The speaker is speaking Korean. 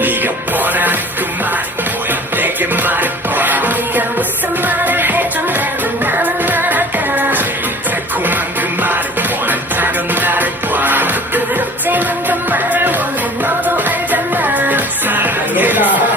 네가 원하는 그 말이 뭐야? 내게 말해봐 네가 웃어 쨍한 그 말을 원해 너도 알잖아. 사랑해